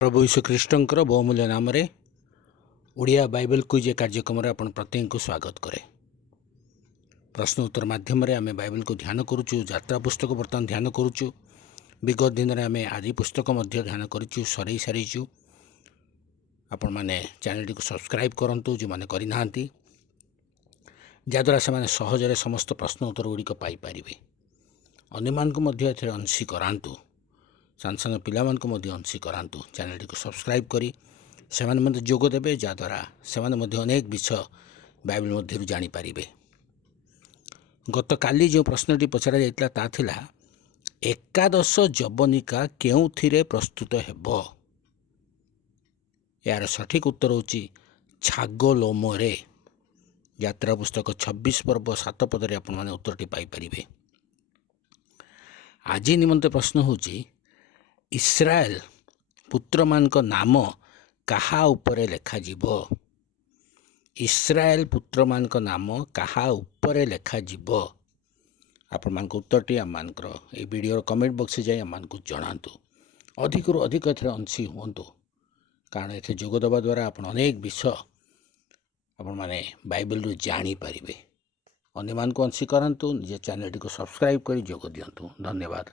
प्रभु यीशु ख्रीष्टर बहुमूल्य नाम Odia Bible quiz कार्यक्रम आप प्रत्येक को स्वागत करे। प्रश्न उत्तर माध्यम आम बाइबल को ध्यान करुचु। यात्रा पुस्तक बर्तमान ध्यान करुचु। विगत दिन में आम आदि पुस्तक ध्यान करूँ सरई सारीचु। आपण मैंने चैनल टी को सब्सक्राइब करूँ जो मैंने करना जहाद्वारा से सहजरे समस्त प्रश्न उत्तर गुड़िक पाइपर अन्य अंशी करातु सान सान पिला अंशी करातु। चैनल टी को सब्सक्राइब करी से जोग देवे जहाद्वारा से अनेक विषय बाइबल मध्य जानीपर। गत काली जो प्रश्नटी पचरा जाता ताथिला एकादश जवनिका केउथिरे प्रस्तुत हेब। यार सठिक उत्तर होची छागलोमरे। यात्रा पुस्तक 26 पर्व 7 पदरे आपण माने उत्तरटी पाइपर। आज निमंते प्रश्न होची इस्राएल पुत्र मानक नाम कहा उपरे लेखा जीवो। इस्राएल पुत्र मानक नाम कहा उपरे लेखा जीवो। आपण मानक उत्तरटी आम मानकर ए वीडियो कमेंट बॉक्स जाए आम मानक जणातु। अधिक रु अधिक एथरे अंशी हुंतु कारण एथे जोग देवा द्वारा आपण अनेक विषय आपण माने बाइबल रु जानी परिबे। अन्य मान को अंशी करंतु। निज चैनल टी को सब्सक्राइब करी जोग दियंतु। धन्यवाद।